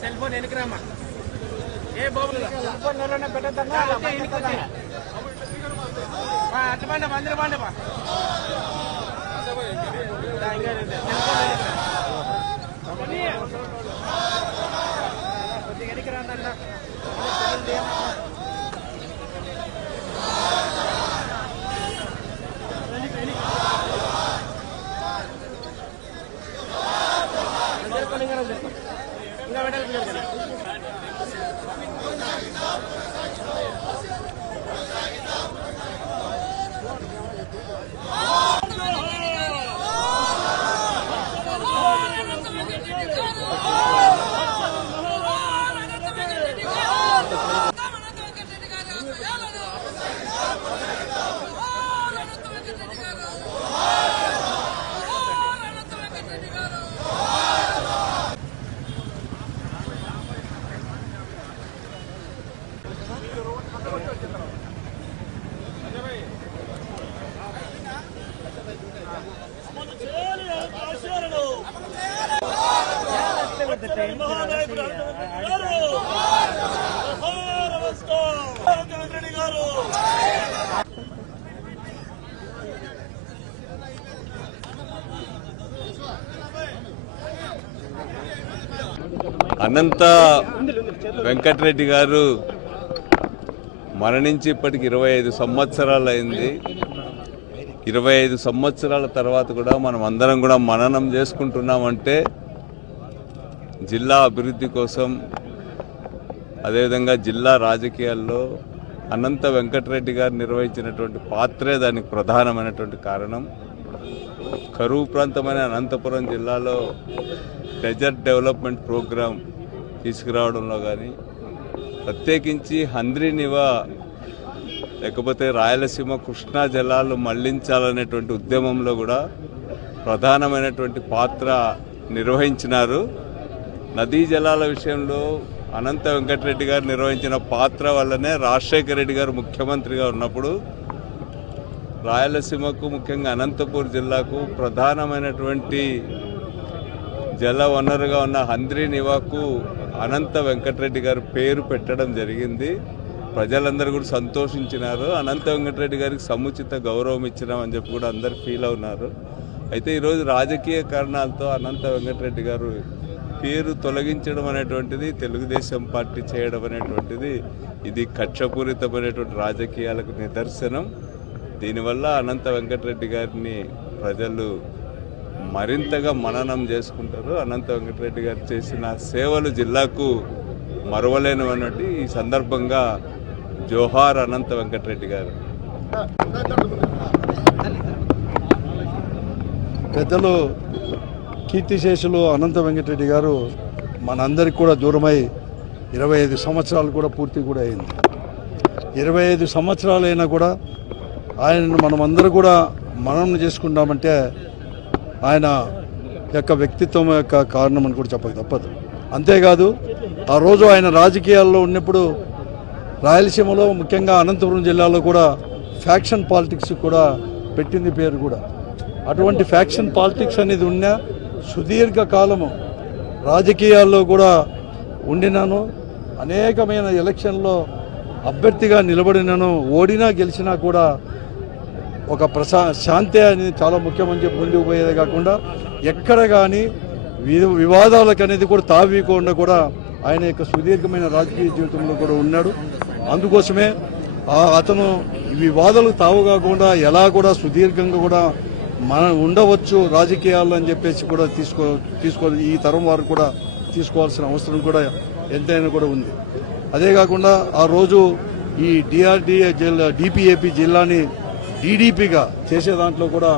Cell phone వెనకరామా ఏ బాబు cell phone ఎవరైనా పెట్టద్దన్నా అట్లా పండి మందిర పండి కొద్దిగా వెనకరా అన్న అనంత వెంకటరెడ్డి గారు మరణించి ఇప్పటికి 25 సంవత్సరాలు అయింది. 25 సంవత్సరాల తర్వాత కూడా మనం అందరం కూడా మననం చేసుకుంటున్నామంటే జిల్లా అభివృద్ధి కోసం, అదేవిధంగా జిల్లా రాజకీయాల్లో అనంత వెంకటరెడ్డి గారు నిర్వహించినటువంటి పాత్రే దానికి ప్రధానమైనటువంటి కారణం. కరువు ప్రాంతమైన అనంతపురం జిల్లాలో డెజర్ట్ డెవలప్మెంట్ ప్రోగ్రాం తీసుకురావడంలో కానీ, ప్రత్యేకించి హంద్రీనివా లేకపోతే రాయలసీమ కృష్ణా జలాలు మళ్లించాలనేటువంటి ఉద్యమంలో కూడా ప్రధానమైనటువంటి పాత్ర నిర్వహించినారు. నదీ జలాల విషయంలో అనంత వెంకటరెడ్డి గారు నిర్వహించిన పాత్ర వల్లనే రాజశేఖర రెడ్డి గారు ముఖ్యమంత్రిగా ఉన్నప్పుడు రాయలసీమకు, ముఖ్యంగా అనంతపూర్ జిల్లాకు ప్రధానమైనటువంటి జల వనరుగా ఉన్న హంద్రీనివాకు అనంత వెంకటరెడ్డి గారు పేరు పెట్టడం జరిగింది. ప్రజలందరూ కూడా సంతోషించినారు. అనంత వెంకటరెడ్డి గారికి సముచిత గౌరవం ఇచ్చినామని చెప్పి కూడా అందరు ఫీల్ అవున్నారు. అయితే ఈరోజు రాజకీయ కారణాలతో అనంత వెంకటరెడ్డి గారు పేరు తొలగించడం అనేటువంటిది తెలుగుదేశం పార్టీ చేయడం అనేటువంటిది ఇది కక్షపూరితమైనటువంటి రాజకీయాలకు నిదర్శనం. దీనివల్ల అనంత వెంకటరెడ్డి గారిని ప్రజలు మరింతగా మననం చేసుకుంటారు. అనంత వెంకటరెడ్డి గారు చేసిన సేవలు జిల్లాకు మరువలేనివన్నట్టు ఈ సందర్భంగా జోహార్ అనంత వెంకటరెడ్డి గారు. పెద్దలు కీర్తిశేషులు అనంత వెంకటరెడ్డి గారు మనందరికి కూడా దూరమై 25 సంవత్సరాలు కూడా పూర్తి కూడా అయింది. 25 సంవత్సరాలైనా కూడా ఆయనను మనమందరూ కూడా మనం చేసుకుంటామంటే ఆయన యొక్క వ్యక్తిత్వం యొక్క కారణం అని కూడా చెప్పక తప్పదు. అంతేకాదు ఆ రోజు ఆయన రాజకీయాల్లో ఉన్నప్పుడు రాయలసీమలో ముఖ్యంగా అనంతపురం జిల్లాలో కూడా ఫ్యాక్షన్ పాలిటిక్స్ కూడా పెట్టింది పేరు కూడా. అటువంటి ఫ్యాక్షన్ పాలిటిక్స్ అనేది ఉన్న సుదీర్ఘ కాలము రాజకీయాల్లో కూడా ఉండినాను. అనేకమైన ఎలక్షన్లో అభ్యర్థిగా నిలబడినాను. ఓడినా గెలిచినా కూడా ఒక శాంతి అనేది చాలా ముఖ్యమని చెప్పి ముందుకు పోయేదే కాకుండా ఎక్కడ కానీ వివాదాలకు అనేది కూడా తావీకుండా కూడా ఆయన యొక్క సుదీర్ఘమైన రాజకీయ జీవితంలో కూడా ఉన్నాడు. అందుకోసమే అతను వివాదాలకు తావు కాకుండా ఎలా కూడా సుదీర్ఘంగా కూడా మనం ఉండవచ్చు రాజకీయాల్లో అని చెప్పేసి కూడా తీసుకో ఈ తరం వారు కూడా తీసుకోవాల్సిన అవసరం కూడా ఎంతైనా కూడా ఉంది. అదే కాకుండా ఆ రోజు ఈ డిఆర్డీఏ జిల్లా డిపిఏపి జిల్లాని డీడీపీగా చేసే దాంట్లో కూడా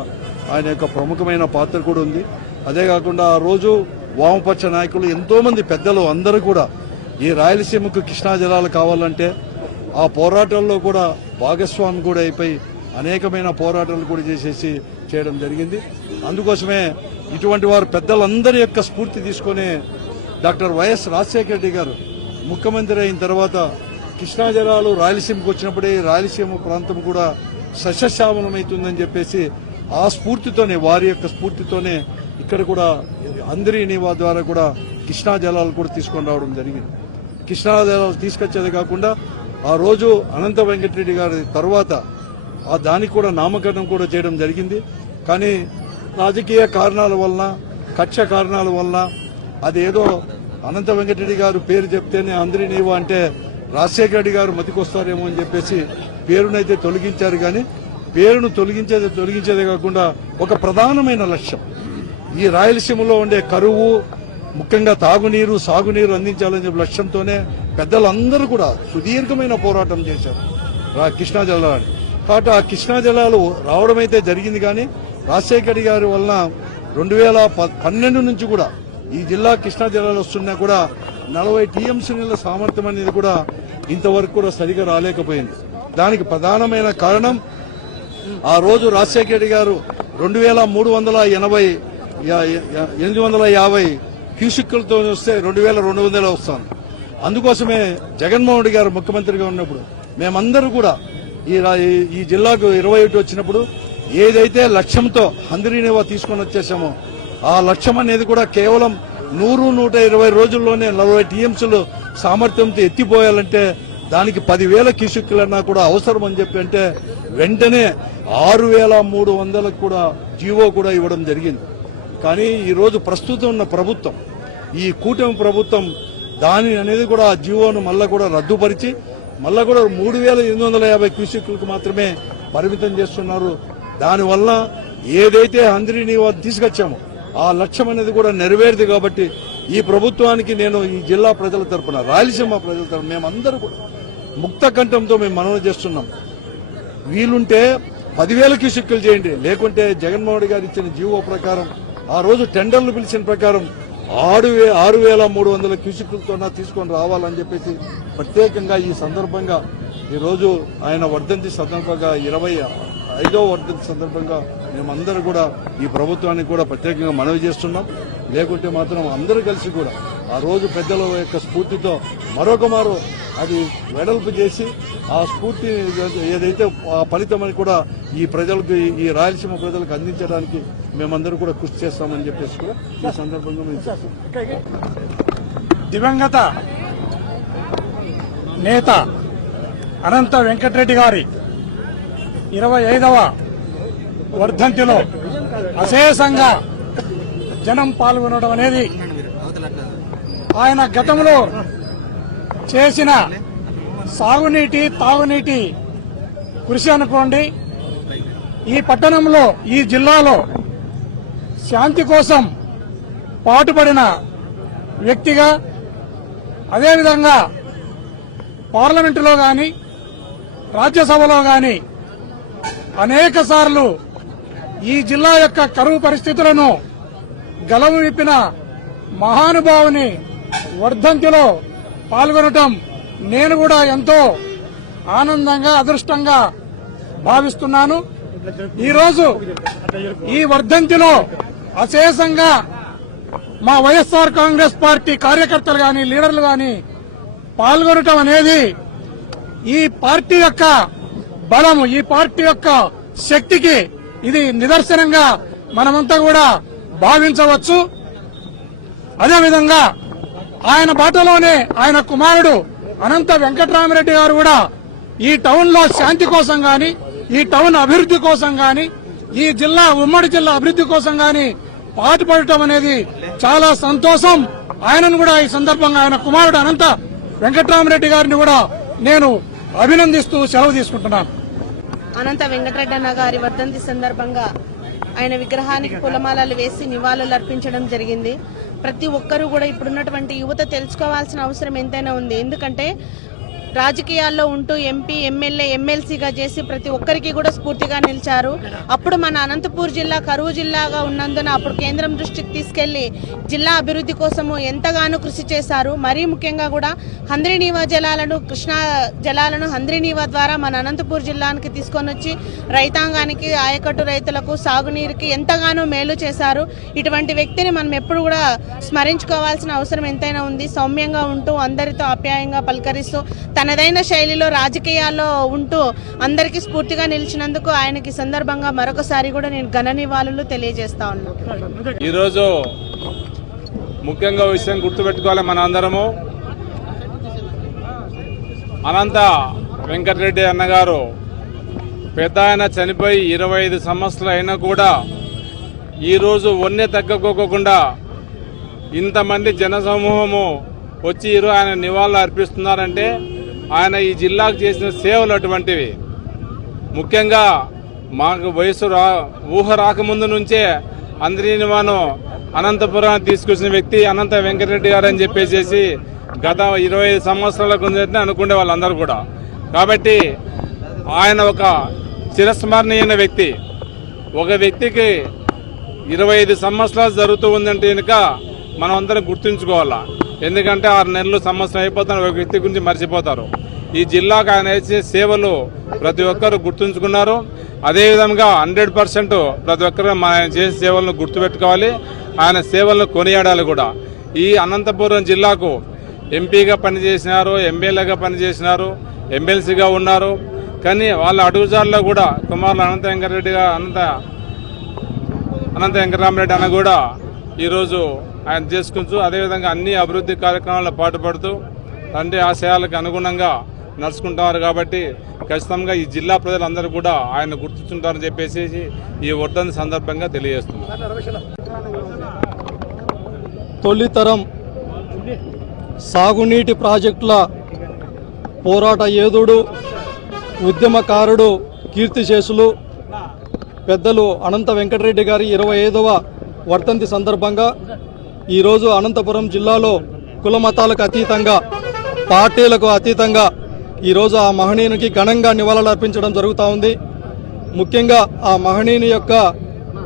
ఆయన యొక్క ప్రముఖమైన పాత్ర కూడా ఉంది. అదే కాకుండా ఆ రోజు వామపక్ష నాయకులు ఎంతోమంది పెద్దలు అందరూ కూడా ఈ రాయలసీమకు కృష్ణా జలాలు కావాలంటే ఆ పోరాటాల్లో కూడా భాగస్వామి కూడా అయిపోయి అనేకమైన పోరాటాలు కూడా చేసేసి చేయడం జరిగింది. అందుకోసమే ఇటువంటి వారు పెద్దలందరి యొక్క స్ఫూర్తి తీసుకునే డాక్టర్ వైఎస్ రాజశేఖర రెడ్డి గారు ముఖ్యమంత్రి అయిన తర్వాత కృష్ణా జలాలు రాయలసీమకు వచ్చినప్పుడే రాయలసీమ ప్రాంతం కూడా సస్యశ్యామలమవుతుందని చెప్పేసి ఆ స్ఫూర్తితోనే వారి యొక్క స్ఫూర్తితోనే ఇక్కడ కూడా హంద్రీనివా ద్వారా కూడా కృష్ణా జలాలు కూడా తీసుకొని రావడం జరిగింది. కృష్ణా జలాలు తీసుకొచ్చేది కాకుండా ఆ రోజు అనంత వెంకటరెడ్డి గారి తర్వాత దానికి కూడా నామకరణం కూడా చేయడం జరిగింది. కానీ రాజకీయ కారణాల వలన కక్ష కారణాల వలన అదేదో అనంత వెంకటరెడ్డి గారు పేరు చెప్తేనే హంద్రీనివా అంటే రాజశేఖర రెడ్డి గారు మతికొస్తారేమో అని చెప్పేసి పేరునైతే తొలగించారు. కానీ పేరును తొలగించేదే కాకుండా ఒక ప్రధానమైన లక్ష్యం ఈ రాయలసీమలో ఉండే కరువు ముఖ్యంగా తాగునీరు సాగునీరు అందించాలని చెప్పి లక్ష్యంతోనే పెద్దలందరూ కూడా సుదీర్ఘమైన పోరాటం చేశారు కృష్ణా జలాలని. కాబట్టి ఆ కృష్ణా జలాలు రావడం అయితే జరిగింది. కానీ రాజశేఖర రెడ్డి గారి వలన 2012 నుంచి కూడా ఈ జిల్లా కృష్ణా జలాలు వస్తున్నా కూడా 40 టీఎంసీ నీళ్ల సామర్థ్యం అనేది కూడా ఇంతవరకు కూడా సరిగా రాలేకపోయింది. దానికి ప్రధానమైన కారణం ఆ రోజు రాజశేఖర రెడ్డి గారు 850 క్యూసిక్కులతో వస్తే 2200 వస్తాను. అందుకోసమే జగన్మోహన్ రెడ్డి గారు ముఖ్యమంత్రిగా ఉన్నప్పుడు మేమందరూ కూడా ఈ జిల్లాకు 21 వచ్చినప్పుడు ఏదైతే లక్ష్యంతో హంద్రీనివా తీసుకొని వచ్చేసామో ఆ లక్ష్యం అనేది కూడా కేవలం 100-120 రోజుల్లోనే 40 టీఎంసీలు సామర్థ్యంతో ఎత్తిపోయాలంటే దానికి 10,000 క్యూసిక్కులన్నా కూడా అవసరం అని చెప్పి అంటే వెంటనే 6,300 కూడా జీవో కూడా ఇవ్వడం జరిగింది. కానీ ఈరోజు ప్రస్తుతం ఉన్న ప్రభుత్వం ఈ కూటమి ప్రభుత్వం దాని అనేది కూడా ఆ జీవోను మళ్ళా కూడా రద్దుపరిచి మళ్ళా కూడా 3,850 క్యూసిక్కులకు మాత్రమే పరిమితం చేస్తున్నారు. దానివల్ల ఏదైతే హంద్రీనివా తీసుకొచ్చామో ఆ లక్ష్యం అనేది కూడా నెరవేరుది. కాబట్టి ఈ ప్రభుత్వానికి నేను ఈ జిల్లా ప్రజల తరపున రాయలసీమ ప్రజల తరపున మేమందరూ కూడా ముక్త కంఠంతో మేము మనవి చేస్తున్నాం. వీలుంటే 10,000 క్యూసిక్కులు చేయండి, లేకుంటే జగన్మోహన్ రెడ్డి గారు ఇచ్చిన జీవో ప్రకారం ఆ రోజు టెండర్లు పిలిచిన ప్రకారం 6,300 క్యూసిక్కులతో తీసుకొని రావాలని చెప్పేసి ప్రత్యేకంగా ఈ సందర్భంగా ఈరోజు ఆయన వర్ధంతి సందర్భంగా 25వ వర్ధంతి సందర్భంగా మేమందరూ కూడా ఈ ప్రభుత్వానికి కూడా ప్రత్యేకంగా మనవి చేస్తున్నాం. లేకుంటే మాత్రం అందరూ కలిసి కూడా ఆ రోజు పెద్దల యొక్క స్ఫూర్తితో మరొకమారు అది వెడల్పు చేసి ఆ స్ఫూర్తి ఏదైతే ఆ ఫలితం అని కూడా ఈ ప్రజలకు ఈ రాయలసీమ ప్రజలకు అందించడానికి మేమందరూ కూడా కృషి చేస్తామని చెప్పేసి కూడా ఈ సందర్భంగా మేము చెప్తున్నాం. దివంగత నేత అనంత వెంకటరెడ్డి గారి 25వ వర్ధంతిలో అశేషంగా జనం పాల్గొనడం అనేది ఆయన గతంలో చేసిన సాగునీటి తాగునీటి కృషి అనుకోండి, ఈ పట్టణంలో ఈ జిల్లాలో శాంతి కోసం పాటుపడిన వ్యక్తిగా, అదేవిధంగా పార్లమెంటులో గాని రాజ్యసభలో గాని అనేక సార్లు ఈ జిల్లా యొక్క కరువు పరిస్థితులను గలము విప్పిన మహానుభావుని వర్ధంతిలో పాల్గొనటం నేను కూడా ఎంతో ఆనందంగా అదృష్టంగా భావిస్తున్నాను. ఈరోజు ఈ వర్ధంతిలో అశేషంగా మా వైఎస్ఆర్ కాంగ్రెస్ పార్టీ కార్యకర్తలు గాని లీడర్లు గాని పాల్గొనటం అనేది ఈ పార్టీ యొక్క బలము, ఈ పార్టీ యొక్క శక్తికి ఇది నిదర్శనంగా మనమంతా కూడా భావించవచ్చు. అదేవిధంగా ఆయన బాటలోనే ఆయన కుమారుడు అనంత వెంకటరామిరెడ్డి గారు కూడా ఈ టౌన్ లో శాంతి కోసం గాని, ఈ టౌన్ అభివృద్ధి కోసం గాని, ఈ జిల్లా ఉమ్మడి జిల్లా అభివృద్ధి కోసం గాని పాటుపడటం అనేది చాలా సంతోషం. ఆయనను కూడా ఈ సందర్భంగా ఆయన కుమారుడు అనంత వెంకటరామిరెడ్డి గారిని కూడా నేను అభినందిస్తూ సెలవు తీసుకుంటున్నాను. అనంత వెంకటరెడ్డి అన్న గారి వర్ధంతి సందర్భంగా ఆయన విగ్రహానికి పూలమాలలు వేసి నివాళులు అర్పించడం జరిగింది. ప్రతి ఒక్కరూ కూడా ఇప్పుడున్నటువంటి యువత తెలుసుకోవాల్సిన అవసరం ఎంతైనా ఉంది. ఎందుకంటే రాజకీయాల్లో ఉంటూ ఎంపీ, ఎమ్మెల్యే, ఎమ్మెల్సీగా చేసి ప్రతి ఒక్కరికి కూడా స్ఫూర్తిగా నిలిచారు. అప్పుడు మన అనంతపూర్ జిల్లా కరువు జిల్లాగా ఉన్నందున అప్పుడు కేంద్రం దృష్టికి తీసుకెళ్లి జిల్లా అభివృద్ధి కోసము ఎంతగానో కృషి చేశారు. మరీ ముఖ్యంగా కూడా హంద్రీనీవా జలాలను, కృష్ణా జలాలను హంద్రీనీవా ద్వారా మన అనంతపూర్ జిల్లానికి తీసుకొని వచ్చి రైతాంగానికి, ఆయకట్టు రైతులకు సాగునీరుకి ఎంతగానో మేలు చేశారు. ఇటువంటి వ్యక్తిని మనం ఎప్పుడు కూడా స్మరించుకోవాల్సిన అవసరం ఎంతైనా ఉంది. సౌమ్యంగా ఉంటూ అందరితో ఆప్యాయంగా పలకరిస్తూ తనదైన శైలిలో రాజకీయాల్లో ఉంటూ అందరికీ స్ఫూర్తిగా నిలిచినందుకు ఆయనకి సందర్భంగా మరొకసారి కూడా నేను ఘన నివాళులు తెలియజేస్తా ఉన్నాను. ఈరోజు ముఖ్యంగా విషయం గుర్తుపెట్టుకోవాలి, మన అందరము అనంత వెంకటరెడ్డి అన్నగారు పెద్ద ఆయన చనిపోయి 25 సంవత్సరాలు అయినా కూడా ఈరోజు వన్నె తగ్గకోకుండా ఇంతమంది జనసమూహము వచ్చి ఈరోజు ఆయన నివాళులు అర్పిస్తున్నారంటే ఆయన ఈ జిల్లాకు చేసిన సేవలు అటువంటివి. ముఖ్యంగా మాకు వయసు ఊహ రాకముందు నుంచే హంద్రీనీవాను అనంతపురాన్ని తీసుకొచ్చిన వ్యక్తి అనంత వెంకటరెడ్డి గారు అని చెప్పేసి గత 25 సంవత్సరాల కిందట అనుకునే వాళ్ళందరూ కూడా. కాబట్టి ఆయన ఒక చిరస్మరణీయమైన వ్యక్తి. ఒక వ్యక్తికి 25 సంవత్సరాలు జరుగుతూ ఉందంటే కనుక మనం అందరం గుర్తుంచుకోవాలా. ఎందుకంటే 6 నెలలు, సంవత్సరం అయిపోతారు, ఒక వ్యక్తి గురించి మర్చిపోతారు. ఈ జిల్లాకు ఆయన చేసే సేవలు ప్రతి ఒక్కరు గుర్తుంచుకున్నారు. అదేవిధంగా 100% ప్రతి ఒక్కరు ఆయన చేసే సేవలను గుర్తుపెట్టుకోవాలి, ఆయన సేవలను కొనియాడాలి కూడా. ఈ అనంతపురం జిల్లాకు ఎంపీగా పనిచేసినారు, ఎమ్మెల్యేగా పనిచేసినారు, ఎమ్మెల్సీగా ఉన్నారు. కానీ వాళ్ళ అడుగుజాడలో కూడా కుమారులు అనంత వెంకటరామిరెడ్డి అన్న కూడా ఈరోజు ఆయన చేసుకుంటూ అదేవిధంగా అన్ని అభివృద్ధి కార్యక్రమాల్లో పాటుపడుతూ తండ్రి ఆశయాలకు అనుగుణంగా నడుచుకుంటున్నారు. కాబట్టి ఖచ్చితంగా ఈ జిల్లా ప్రజలందరూ కూడా ఆయన గుర్తుంటారని చెప్పేసి ఈ వర్ధంతి సందర్భంగా తెలియజేస్తున్నారు. తొలితరం సాగునీటి ప్రాజెక్టుల పోరాట యోధుడు, ఉద్యమకారుడు, కీర్తిశేషులు పెద్దలు అనంత వెంకటరెడ్డి గారి 25వ వర్ధంతి సందర్భంగా ఈరోజు అనంతపురం జిల్లాలో కుల మతాలకు అతీతంగా, పార్టీలకు అతీతంగా ఈరోజు ఆ మహనీయునికి ఘనంగా నివాళులు అర్పించడం జరుగుతూ ఉంది. ముఖ్యంగా ఆ మహనీయుని యొక్క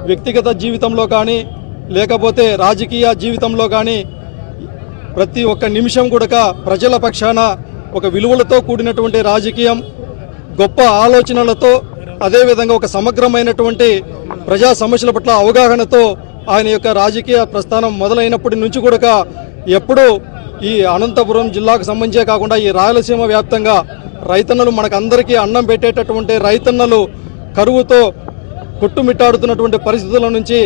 వ్యక్తిగత జీవితంలో కానీ లేకపోతే రాజకీయ జీవితంలో కానీ ప్రతి ఒక్క నిమిషం కూడా ప్రజల పక్షాన ఒక విలువలతో కూడినటువంటి రాజకీయం, గొప్ప ఆలోచనలతో, అదేవిధంగా ఒక సమగ్రమైనటువంటి ప్రజా సమస్యల పట్ల అవగాహనతో ఆయన యొక్క రాజకీయ ప్రస్థానం మొదలైనప్పటి నుంచి కూడా ఎప్పుడూ ఈ అనంతపురం జిల్లాకు సంబంధించే కాకుండా ఈ రాయలసీమ వ్యాప్తంగా రైతన్నలు, మనకందరికీ అన్నం పెట్టేటటువంటి రైతన్నలు కరువుతో కొట్టుమిట్టాడుతున్నటువంటి పరిస్థితుల నుంచి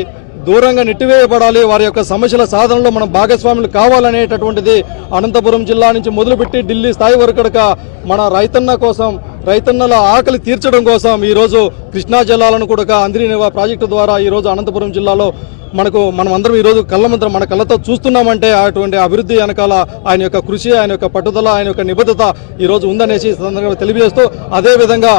దూరంగా నెట్టివేయబడాలి, వారి యొక్క సమస్యల సాధనలో మనం భాగస్వాములు కావాలనేటటువంటిది అనంతపురం జిల్లా నుంచి మొదలుపెట్టి ఢిల్లీ స్థాయి వరకు మన రైతన్న కోసం, రైతన్నల ఆకలి తీర్చడం కోసం ఈరోజు కృష్ణా జలాలను కూడా అంద్రినివా ప్రాజెక్టు ద్వారా ఈరోజు అనంతపురం జిల్లాలో మనం అందరం ఈరోజు మన కళ్ళతో చూస్తున్నామంటే అటువంటి అభివృద్ధి వెనకాల ఆయన యొక్క కృషి, ఆయన యొక్క పట్టుదల, ఆయన యొక్క నిబద్ధత ఈరోజు ఉందనేసి సందర్భంగా తెలియజేస్తూ, అదేవిధంగా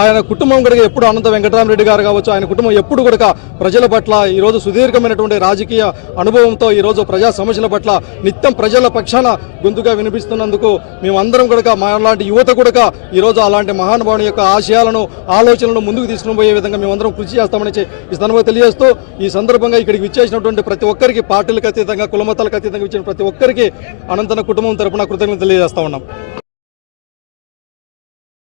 ఆయన కుటుంబం కూడా ఎప్పుడు అనంత వెంకటరామరెడ్డి గారు కావచ్చు, ఆయన కుటుంబం ఎప్పుడు కూడా ప్రజల పట్ల ఈరోజు సుదీర్ఘమైనటువంటి రాజకీయ అనుభవంతో ఈరోజు ప్రజా సమస్యల పట్ల నిత్యం ప్రజల పక్షాన గొంతుగా వినిపిస్తున్నందుకు మేమందరం కూడా మాలాంటి యువత కూడా ఈరోజు అలాంటి మహానుభావుని యొక్క ఆశయాలను, ఆలోచనలను ముందుకు తీసుకుని పోయే విధంగా మేమందరం కృషి చేస్తామని ఈ సందర్భంగా తెలియజేస్తూ, ఈ సందర్భంగా ఇక్కడికి విచ్చేసినటువంటి ప్రతి ఒక్కరికి, పార్టీలకు అతీతంగా, కులమతాలకు అతీతంగా ఇచ్చిన ప్రతి ఒక్కరికి అనంతన కుటుంబం తరపున కృతజ్ఞతలు తెలియజేస్తా ఉన్నాం.